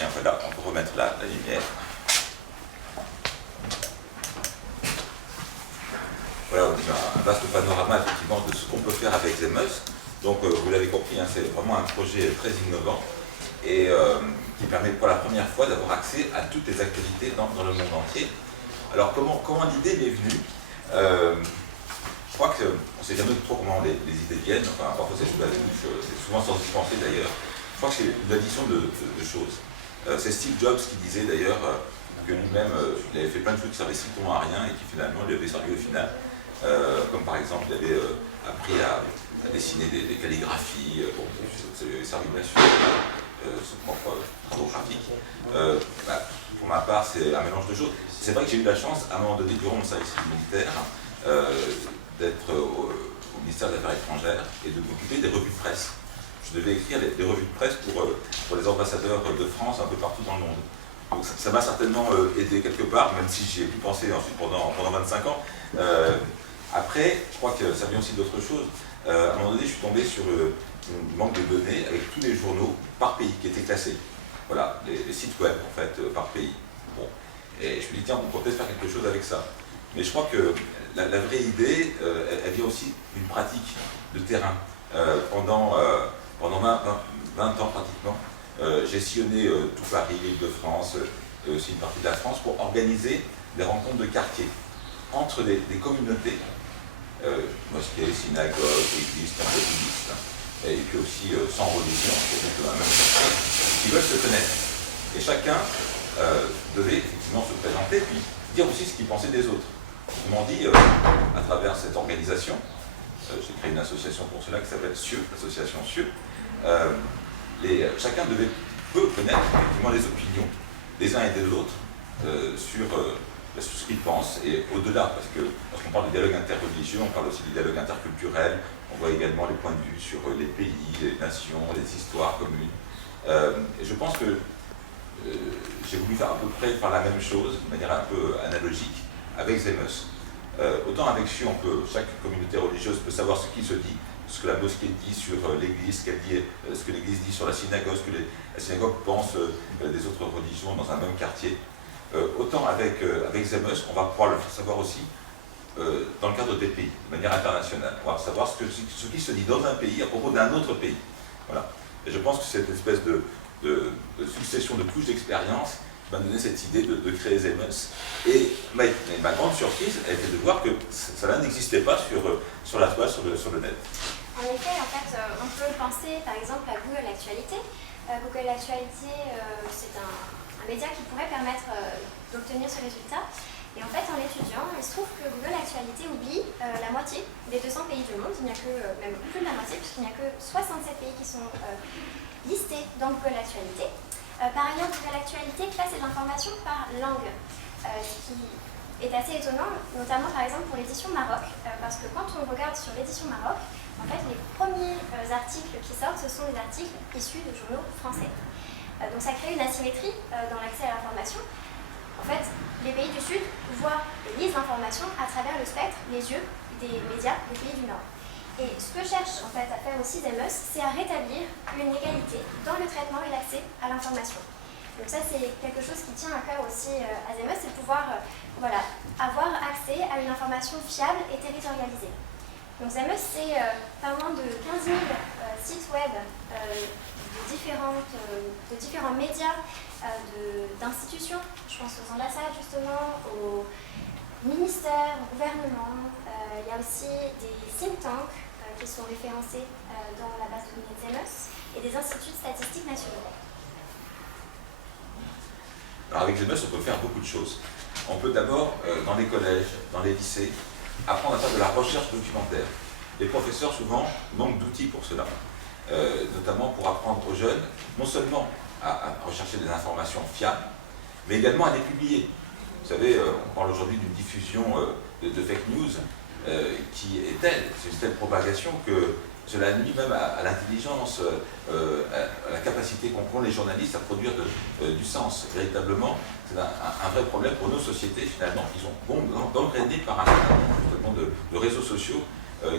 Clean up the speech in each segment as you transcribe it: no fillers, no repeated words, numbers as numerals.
Et voilà, on peut remettre la lumière. Voilà, on a un vaste panorama effectivement de ce qu'on peut faire avec Zemus. Donc vous l'avez compris, hein, c'est vraiment un projet très innovant et qui permet pour la première fois d'avoir accès à toutes les actualités dans le monde entier. Alors comment l'idée m'est venue Je crois qu'on ne sait jamais trop comment les idées viennent, enfin parfois c'est sous la douche, c'est souvent sans y penser d'ailleurs. Je crois que c'est une addition de choses. C'est Steve Jobs qui disait d'ailleurs que lui-même il avait fait plein de trucs qui servaient strictement à rien et qui finalement lui avait servi au final. Comme par exemple il avait appris à dessiner des calligraphies, bon, ça lui avait servi bien sûr son propre travaux graphique. Pour ma part c'est un mélange de choses. C'est vrai que j'ai eu la chance à un moment donné durant mon service militaire d'être au ministère des Affaires étrangères et de m'occuper des revues de presse. Je devais écrire des revues de presse pour les ambassadeurs de France un peu partout dans le monde. Donc ça m'a certainement aidé quelque part, même si j'y ai pu penser ensuite pendant 25 ans. Après, je crois que ça vient aussi d'autres choses. À un moment donné, je suis tombé sur une banque de données avec tous les journaux par pays qui étaient classés. Voilà, les sites web en fait par pays. Bon. Et je me dis tiens, on pourrait peut-être faire quelque chose avec ça. Mais je crois que la vraie idée, elle vient aussi d'une pratique de terrain. Pendant 20 ans pratiquement, j'ai sillonné tout Paris, l'Île-de-France, aussi une partie de la France, pour organiser des rencontres de quartier entre des communautés, mosquées, synagogues, églises, temples bouddhistes, et puis aussi sans religion, dans la même quartier, qui veulent se connaître. Et chacun devait effectivement se présenter, puis dire aussi ce qu'il pensait des autres. Autrement dit, à travers cette organisation, j'ai créé une association pour cela qui s'appelle CIeux, l'association CIeux. Chacun peut connaître effectivement les opinions des uns et des autres sur ce qu'ils pensent et au-delà, parce que lorsqu'on parle de dialogue interreligieux, on parle aussi du dialogue interculturel, on voit également les points de vue sur les pays, les nations, les histoires communes. Et je pense que j'ai voulu faire à peu près la même chose, de manière un peu analogique, avec Zemus. Autant avec CIeux, chaque communauté religieuse peut savoir ce qui se dit, ce que la mosquée dit sur l'église, ce que l'église dit sur la synagogue, ce que la synagogue pense des autres religions dans un même quartier. Autant avec Zemus, on va pouvoir le faire savoir aussi dans le cadre des pays, de manière internationale. On va savoir ce qui se dit dans un pays à propos d'un autre pays. Voilà. Et je pense que cette espèce de succession de couches d'expérience m'a donné cette idée de créer Zemus. Et ma grande surprise a été de voir que cela n'existait pas sur la toile, sur le net. En effet, on peut penser par exemple à Google Actualité. Google Actualité, c'est un média qui pourrait permettre d'obtenir ce résultat. Et en fait, en l'étudiant, il se trouve que Google Actualité oublie la moitié des 200 pays du monde. Il n'y a que, même plus de la moitié, puisqu'il n'y a que 67 pays qui sont listés dans Google Actualité. Par ailleurs, Google Actualité classe les informations par langue, ce qui est assez étonnant, notamment par exemple pour l'édition Maroc, parce que quand on regarde sur l'édition Maroc, en fait, les premiers articles qui sortent, ce sont des articles issus de journaux français. Donc ça crée une asymétrie dans l'accès à l'information. En fait, les pays du Sud voient et lisent l'information à travers le spectre, les yeux des médias des pays du Nord. Et ce que cherche en fait à faire aussi Zemus, c'est à rétablir une égalité dans le traitement et l'accès à l'information. Donc ça, c'est quelque chose qui tient à cœur aussi à Zemus, c'est pouvoir avoir accès à une information fiable et territorialisée. Donc Zemus, c'est pas moins de 15 000 sites web de différents médias, d'institutions. Je pense aux ambassades justement, aux ministères, au gouvernement. Il y a aussi des think tanks qui sont référencés dans la base de données de Zemus et des instituts de statistiques nationaux. Alors avec Zemus, on peut faire beaucoup de choses. On peut d'abord, dans les collèges, dans les lycées, apprendre à faire de la recherche documentaire. Les professeurs, souvent, manquent d'outils pour cela, notamment pour apprendre aux jeunes, non seulement à rechercher des informations fiables, mais également à les publier. Vous savez, on parle aujourd'hui d'une diffusion de fake news qui est telle, c'est une telle propagation que cela nuit même à l'intelligence, à la capacité qu'ont les journalistes à produire du sens. Véritablement, c'est un vrai problème pour nos sociétés, finalement, qui sont gangrénées par un certain nombre justement de réseaux sociaux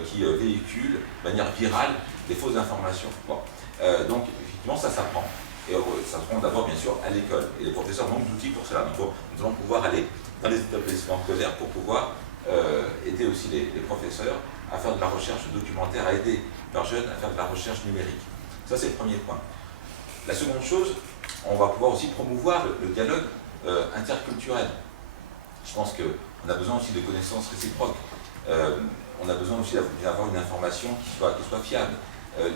qui véhiculent de manière virale des fausses informations. Bon. Donc, effectivement, ça s'apprend. Et ça se rend d'abord bien sûr à l'école. Et les professeurs manquent d'outils pour cela. Donc nous allons pouvoir aller dans les établissements scolaires pour pouvoir aider aussi les professeurs à faire de la recherche documentaire, à aider leurs jeunes à faire de la recherche numérique. Ça c'est le premier point. La seconde chose, on va pouvoir aussi promouvoir le dialogue interculturel. Je pense qu'on a besoin aussi de connaissances réciproques. On a besoin aussi d'avoir une information qui soit fiable.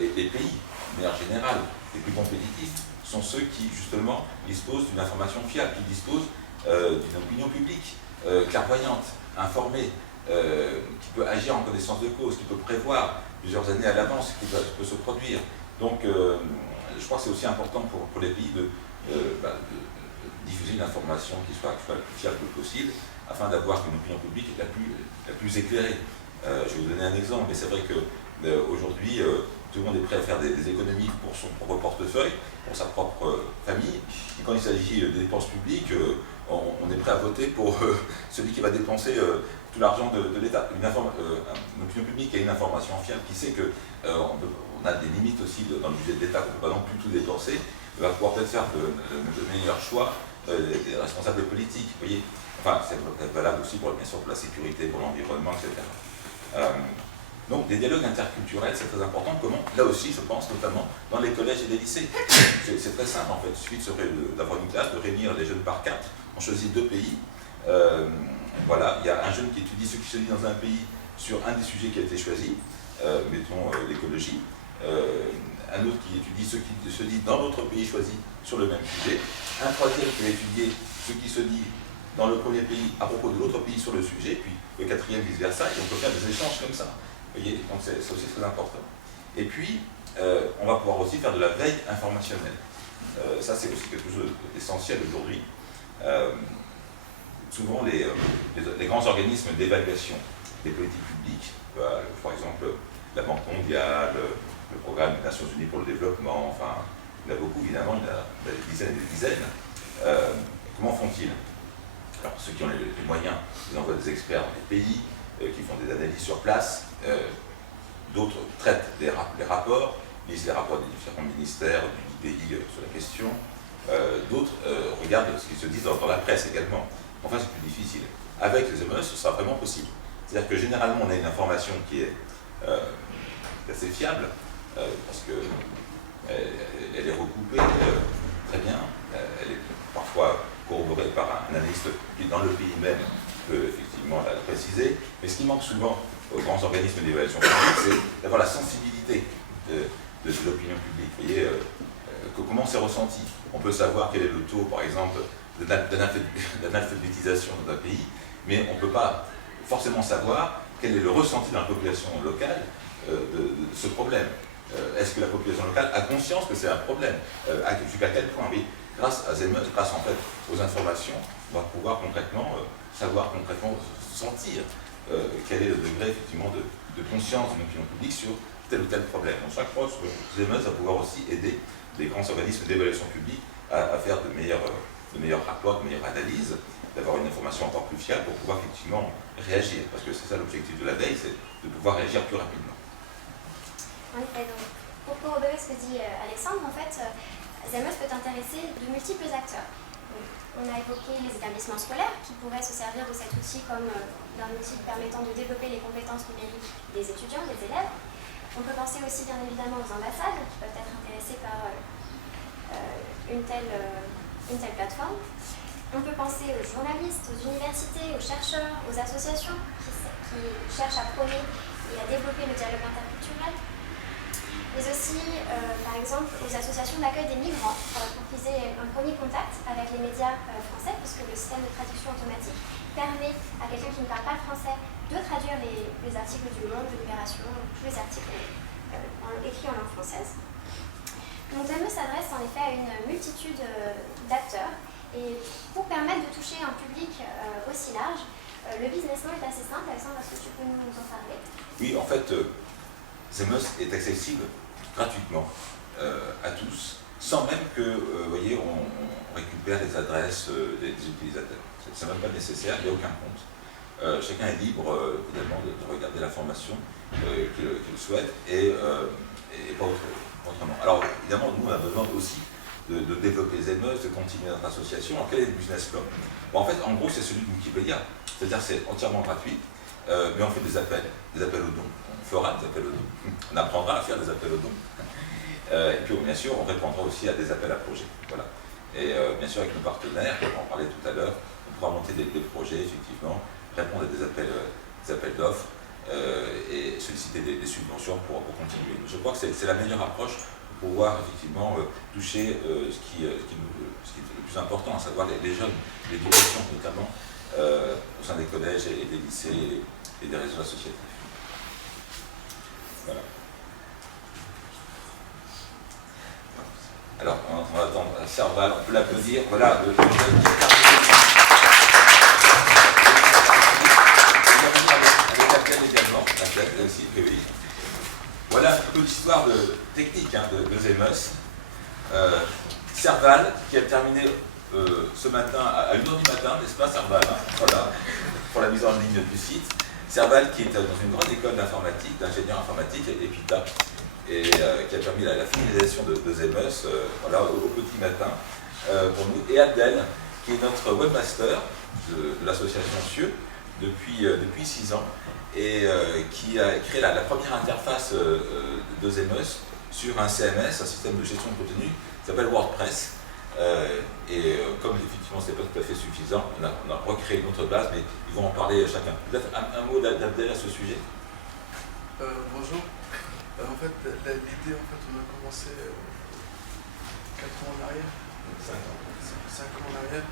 Les pays, de manière générale, les plus compétitifs, sont ceux qui, justement, disposent d'une information fiable, qui disposent d'une opinion publique clairvoyante, informée, qui peut agir en connaissance de cause, qui peut prévoir plusieurs années à l'avance ce qui peut se produire. Donc, je crois que c'est aussi important pour les pays de diffuser une information qui soit le plus fiable que possible, afin d'avoir une opinion publique la plus éclairée. Je vais vous donner un exemple, mais c'est vrai qu'aujourd'hui, tout le monde est prêt à faire des économies pour son propre portefeuille, pour sa propre famille. Et quand il s'agit des dépenses publiques, on est prêt à voter pour celui qui va dépenser tout l'argent de l'État. Une opinion publique et une information fiable qui sait qu'on a des limites aussi dans le budget de l'État, qu'on ne peut pas non plus tout dépenser, va pouvoir peut-être faire de meilleurs choix des responsables politiques. Vous voyez, enfin, c'est valable aussi bien sûr pour la sécurité, pour l'environnement, etc. Donc des dialogues interculturels, c'est très important. Comment? Là aussi, je pense, notamment dans les collèges et les lycées. C'est très simple en fait. Il suffit d'avoir une classe, de réunir les jeunes par carte. On choisit 2 pays. Voilà, il y a un jeune qui étudie ce qui se dit dans un pays sur un des sujets qui a été choisi, mettons l'écologie. Un autre qui étudie ce qui se dit dans notre pays choisi sur le même sujet. Un troisième qui va étudier ce qui se dit dans le premier pays à propos de l'autre pays sur le sujet, puis le quatrième vice-versa, et on peut faire des échanges comme ça. Vous voyez, donc c'est aussi très important. Et puis, on va pouvoir aussi faire de la veille informationnelle. Ça, c'est aussi quelque chose d'essentiel aujourd'hui. Souvent, les grands organismes d'évaluation des politiques publiques, par exemple la Banque mondiale, le programme des Nations Unies pour le développement, enfin, il y en a beaucoup évidemment, il y en a des dizaines et des dizaines. Comment font-ils? Alors, ceux qui ont les moyens, ils envoient des experts dans les pays, qui font des analyses sur place. D'autres traitent les rapports, lisent les rapports des différents ministères du pays sur la question. D'autres regardent ce qui se dit dans la presse également. Enfin, c'est plus difficile. Avec les MES, ce sera vraiment possible. C'est-à-dire que généralement, on a une information qui est assez fiable, parce qu'elle est recoupée très bien. Elle est parfois corroborée par un analyste qui, dans le pays même, peut effectivement la préciser. Mais ce qui manque souvent aux grands organismes d'évaluation publique, c'est d'avoir la sensibilité de l'opinion publique. Vous voyez, comment c'est ressenti. On peut savoir quel est le taux, par exemple, d'analphabétisation dans un pays, mais on ne peut pas forcément savoir quel est le ressenti dans la population locale de ce problème. Est-ce que la population locale a conscience que c'est un problème? Jusqu'à quel point? Oui, grâce à ZEMEUS, grâce en fait aux informations, on va pouvoir concrètement savoir, concrètement sentir quel est le degré effectivement de conscience de l'opinion publique sur tel ou tel problème. Donc chaque fois, ZEMEUS va pouvoir aussi aider les grands organismes d'évaluation publique à faire de meilleurs rapports, de meilleures analyses, d'avoir une information encore plus fiable pour pouvoir effectivement réagir. Parce que c'est ça l'objectif de la veille, c'est de pouvoir réagir plus rapidement. En effet, donc, pour corroborer ce que dit Alexandre, en fait, ZEMEUS peut intéresser de multiples acteurs. Donc, on a évoqué les établissements scolaires qui pourraient se servir de cet outil comme d'un outil permettant de développer les compétences numériques des étudiants, des élèves. On peut penser aussi bien évidemment aux ambassades qui peuvent être intéressées par une telle plateforme. On peut penser aux journalistes, aux universités, aux chercheurs, aux associations qui cherchent à prôner et à développer le dialogue interculturel. Mais aussi, par exemple, aux associations d'accueil des migrants pour qu'ils aient un premier contact avec les médias français, puisque le système de traduction automatique permet à quelqu'un qui ne parle pas le français de traduire les articles du Monde, de Libération, tous les articles écrits en langue française. Donc ZEMEUS s'adresse en effet à une multitude d'acteurs, et pour permettre de toucher un public aussi large, le businessment est assez simple. Alexandre, est-ce que tu peux nous en parler? Oui, en fait, ZEMEUS est accessible gratuitement à tous, sans même que, vous voyez, on récupère les adresses des utilisateurs. C'est même pas nécessaire, il n'y a aucun compte. Chacun est libre, finalement, de regarder l'information qu'il souhaite et pas autrement. Alors, évidemment, nous, on a besoin aussi de développer Zemeus, de continuer notre association. Alors, quel est le business plan? Bon, en fait, en gros, c'est celui de Wikipédia. C'est-à-dire c'est entièrement gratuit, mais on fait des appels aux dons. On fera des appels aux dons. On apprendra à faire des appels aux dons. Et puis, bien sûr, on répondra aussi à des appels à projets. Voilà. Et bien sûr, avec nos partenaires, comme on en parlait tout à l'heure, on pourra monter des projets, effectivement, répondre à des appels d'offres et solliciter des subventions pour continuer. Je crois que c'est la meilleure approche pour pouvoir effectivement toucher ce qui est le plus important, à savoir les jeunes, l'éducation notamment, au sein des collèges et des lycées et des réseaux associatifs. Voilà. Alors, on va attendre Serval, on peut l'applaudir. Voilà, le jeune qui est avec Appel également, Appel aussi, oui. Voilà un peu l'histoire technique de Zemeus. Serval, qui a terminé ce matin à 1h du matin, n'est-ce pas Serval, voilà, pour la mise en ligne du site. Serval qui est dans une grande école d'informatique, d'ingénieur informatique, EPITA, et qui a permis la finalisation de Zemeus voilà, au petit matin pour nous. Et Abdel, qui est notre webmaster de l'association CIeux depuis 6 ans, et qui a créé la première interface de Zemeus sur un CMS, un système de gestion de contenu, qui s'appelle WordPress. Et comme effectivement ce n'est pas tout à fait suffisant, on a recréé une autre base, mais ils vont en parler chacun. Peut-être un mot d'Abdel à ce sujet. Bonjour. En fait, l'idée, on a commencé 4 ans en arrière. 5 ans en arrière.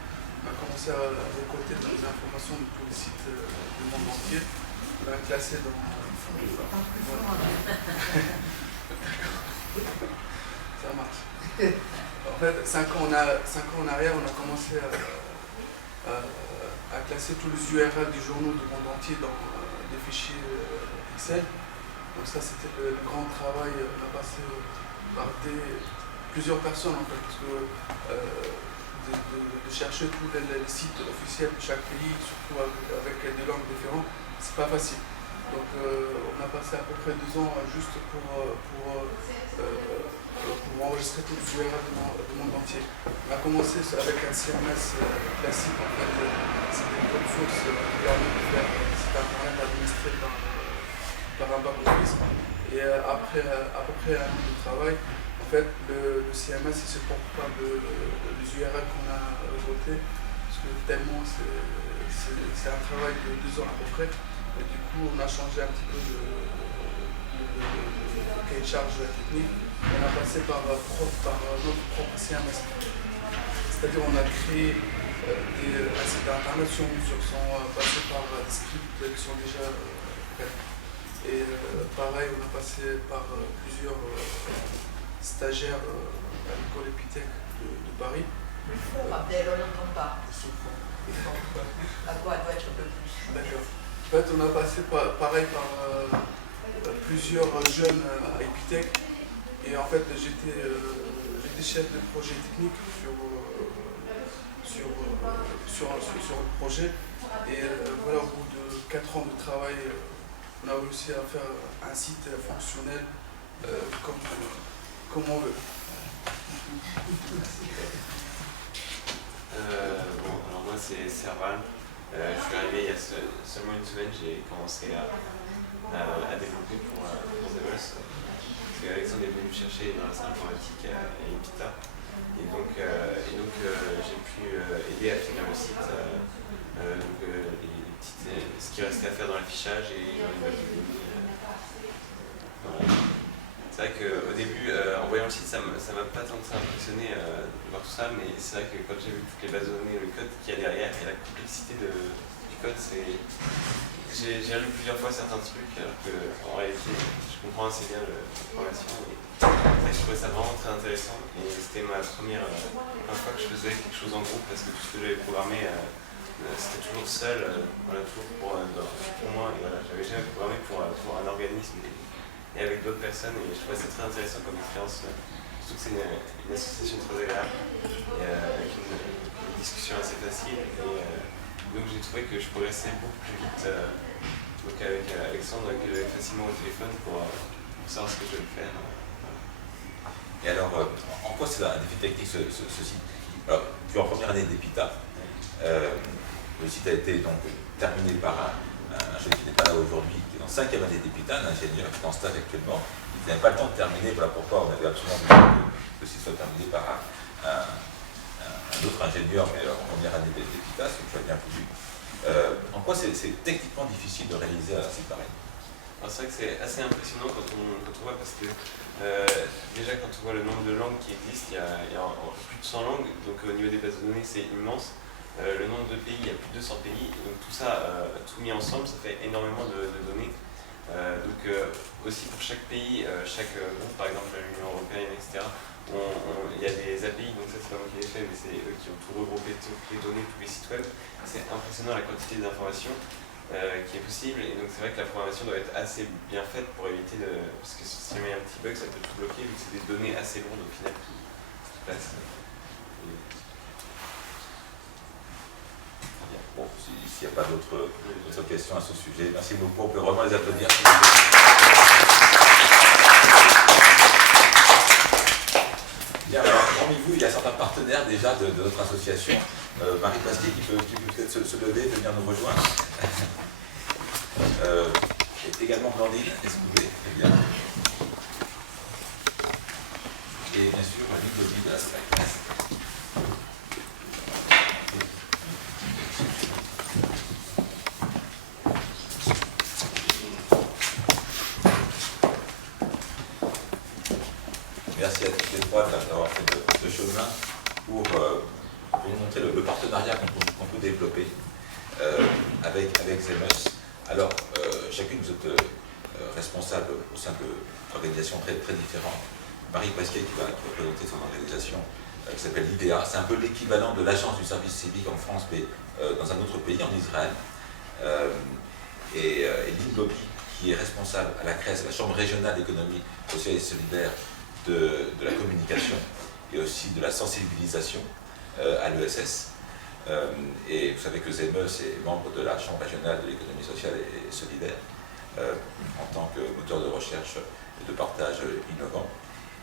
On a commencé à récolter des informations de tous les sites du monde entier. On a classé dans... Ça marche. En fait, 5 ans en arrière, on a commencé à classer tous les URL des journaux du monde entier dans des fichiers Excel. Donc ça, c'était le grand travail. On a passé par plusieurs personnes, en fait, parce que de chercher tous les sites officiels de chaque pays, surtout avec des langues différentes, c'est pas facile. Donc on a passé à peu près 2 ans juste pour enregistrer tous les URL du monde entier. On a commencé avec un CMS classique, en fait, c'était une code source qui permet de faire un site internet administré par un back-office. Et après à peu près 1 an de travail, en fait, le CMS ne supporte pas les URL qu'on a récoltés, parce que tellement c'est un travail de 2 ans à peu près. Et du coup, on a changé un petit peu de cahier de charge technique. On a passé par notre propre CMS. C'est-à-dire on a créé un site internet sur mesure, sans passer par des scripts qui sont déjà prêts. Et pareil, on a passé par plusieurs stagiaires à l'école Epitech de Paris. Le fond, Abdel, on n'entend pas. À quoi doit être un peu plus. D'accord. En fait, on a passé pareil par plusieurs jeunes à Epitech. Et en fait, j'étais chef de projet technique sur le projet. Et voilà, au bout de 4 ans de travail, on a réussi à faire un site fonctionnel comme on veut. Bon, alors moi c'est Serval. Je suis arrivé il y a seulement 1 semaine, j'ai commencé à développer pour Zemeus. Parce qu'Alexandre est venu me chercher dans la salle informatique à EPITA. Et donc j'ai pu aider à finir le site. Ce qui restait à faire dans l'affichage et dans les bases de données. Voilà. C'est vrai qu'au début, en voyant le site, ça m'a pas tant que ça impressionné de voir tout ça, mais c'est vrai que quand j'ai vu toutes les bases de données, le code qu'il y a derrière et la complexité du code, j'ai relu plusieurs fois certains trucs, alors qu'en réalité, je comprends assez bien l'information. Et je trouvais ça vraiment très intéressant. Et c'était ma première fois que je faisais quelque chose en groupe, parce que tout ce que j'avais programmé, c'était toujours seul, voilà, toujours pour moi. Et voilà, j'avais jamais programmé pour un organisme. Et avec d'autres personnes, et je trouvais ça très intéressant comme expérience, surtout que c'est une association très agréable, et avec une discussion assez facile, et donc j'ai trouvé que je progressais beaucoup plus vite, donc avec Alexandre, que j'avais facilement au téléphone pour savoir ce que je devais faire. Et alors, en quoi c'est un défi technique ce site? Alors, je suis en première année d'EPITA. Le site a été donc terminé par un jeune qui n'est pas là aujourd'hui, qui est en 5e année d'EPITA, un ingénieur qui est en stage actuellement. Il n'avait pas le temps de terminer, voilà pourquoi on avait absolument besoin que le site soit terminé par un autre ingénieur, mais en première année d'EPITA, ce que tu as bien voulu. En quoi c'est techniquement difficile de réaliser un site pareil? C'est vrai que c'est assez impressionnant quand on voit, parce que déjà quand on voit le nombre de langues qui existent, il y a plus de 100 langues, donc au niveau des bases de données c'est immense. Le nombre de pays, il y a plus de 200 pays, donc tout ça, tout mis ensemble, ça fait énormément de données. Donc aussi pour chaque pays, chaque groupe, par exemple l'Union Européenne, etc., il y a des API, donc ça c'est pas moi qui l'ai fait, mais c'est eux qui ont tout regroupé, toutes les données, tous les sites web. C'est impressionnant la quantité d'informations qui est possible, et donc c'est vrai que la programmation doit être assez bien faite pour éviter parce que si jamais il y a un petit bug, ça peut tout bloquer, vu que c'est des données assez lourdes au final qui passent. Bon, s'il n'y a pas d'autres questions à ce sujet, merci beaucoup, on peut vraiment les applaudir. Bien, alors parmi vous, il y a certains partenaires déjà de notre association. Marie Pasquier qui peut peut-être se lever, venir nous rejoindre. Et également Blandine, est-ce que vous voulez? Bien. Et bien sûr, Lydie de la Slackness. Merci à toutes les trois d'avoir fait ce chemin pour vous montrer le partenariat qu'on peut développer avec Zemeus. Alors, chacune vous êtes responsable au sein d'organisations très, très différentes. Marie Pasquier qui va présenter son organisation qui s'appelle l'IDEA. C'est un peu l'équivalent de l'agence du service civique en France, mais dans un autre pays, en Israël. Et Lynn Lobby, qui est responsable à la création de la Chambre régionale d'économie sociale et solidaire de la communication et aussi de la sensibilisation à l'ESS. Et vous savez que Zemeus est membre de la Chambre régionale de l'économie sociale et solidaire en tant que moteur de recherche et de partage innovant.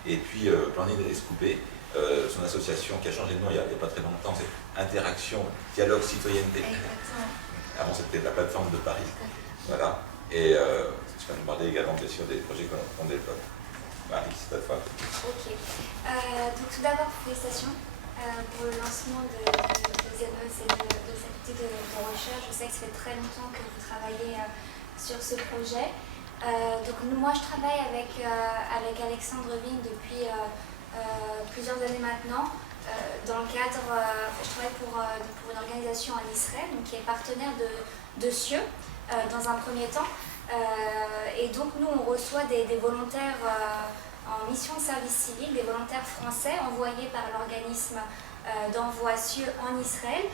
Et puis Blandine Escoubé, son association qui a changé de nom il n'y a pas très longtemps, c'est Interaction, Dialogue, Citoyenneté. Avant c'était la plateforme de Paris. Voilà. Et tu vas nous parler également bien sûr des projets qu'on développe. Marie, c'est à toi. Ok. Donc tout d'abord, félicitations pour le lancement de Zemeus et de cet outil de recherche. Je sais que ça fait très longtemps que vous travaillez sur ce projet. Donc moi, je travaille avec Alexandre Vigne depuis plusieurs années maintenant. Dans le cadre, je travaille pour une organisation en Israël, donc, qui est partenaire de CIEU dans un premier temps. Et donc nous, on reçoit des volontaires en mission de service civique, des volontaires français envoyés par l'organisme d'envoi CIEU en Israël.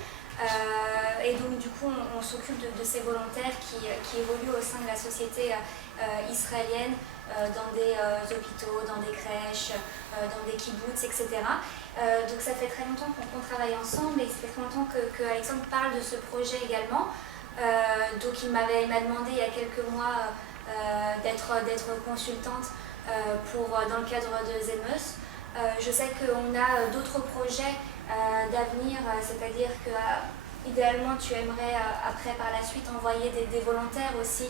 Et donc du coup, on s'occupe de ces volontaires qui évoluent au sein de la société israélienne, dans des hôpitaux, dans des crèches, dans des kibbutz, etc. Donc ça fait très longtemps qu'on travaille ensemble, et ça fait très longtemps que Alexandre parle de ce projet également. Donc il m'a demandé il y a quelques mois d'être consultante dans le cadre de Zemeus. Je sais qu'on a d'autres projets d'avenir, c'est-à-dire que idéalement tu aimerais après par la suite envoyer des volontaires aussi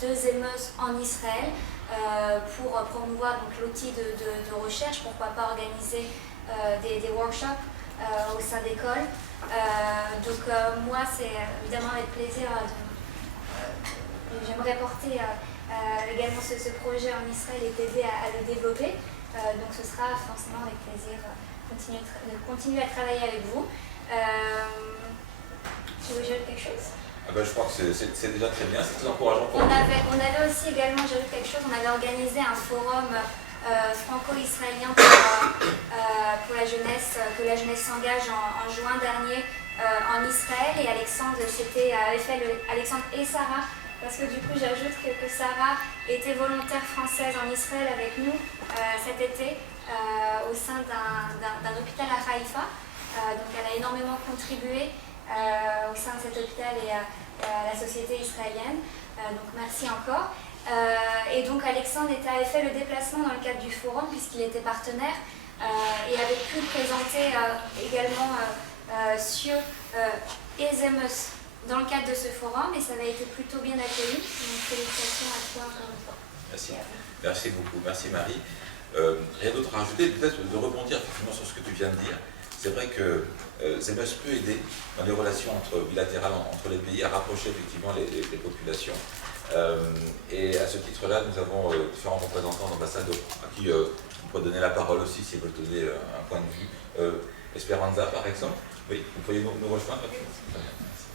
de Zemeus en Israël pour promouvoir l'outil de recherche, pourquoi pas organiser des workshops au sein d'écoles. Donc moi c'est évidemment avec plaisir j'aimerais porter également ce projet en Israël et t'aider à le développer. Donc ce sera forcément avec plaisir de continuer à travailler avec vous. Tu veux ajouter quelque chose? Je crois que c'est déjà très bien, c'est très encourageant pour on avait aussi également, j'ajoute quelque chose, on avait organisé un forum franco-israélien pour la jeunesse, que la jeunesse s'engage en juin dernier en Israël, et Alexandre avait fait Alexandre et Sarah, parce que du coup j'ajoute que Sarah était volontaire française en Israël avec nous cet été au sein d'un hôpital à Haïfa. Donc elle a énormément contribué au sein de cet hôpital et à la société israélienne. Donc merci encore. Et Et donc Alexandre avait fait le déplacement dans le cadre du forum puisqu'il était partenaire et avait pu présenter également sur ESEMUS dans le cadre de ce forum et ça avait été plutôt bien accueilli. Donc félicitations à toi encore une fois. Merci. Merci beaucoup. Merci Marie. Rien d'autre à rajouter, peut-être de rebondir effectivement sur ce que tu viens de dire. C'est vrai que ZEMUS peut aider dans les relations bilatérales entre les pays à rapprocher effectivement les populations. Et à ce titre-là, nous avons différents représentants d'ambassades à qui on peut donner la parole aussi si vous veulent donner un point de vue. Esperanza par exemple, oui, vous pourriez nous rejoindre. Très bien, merci.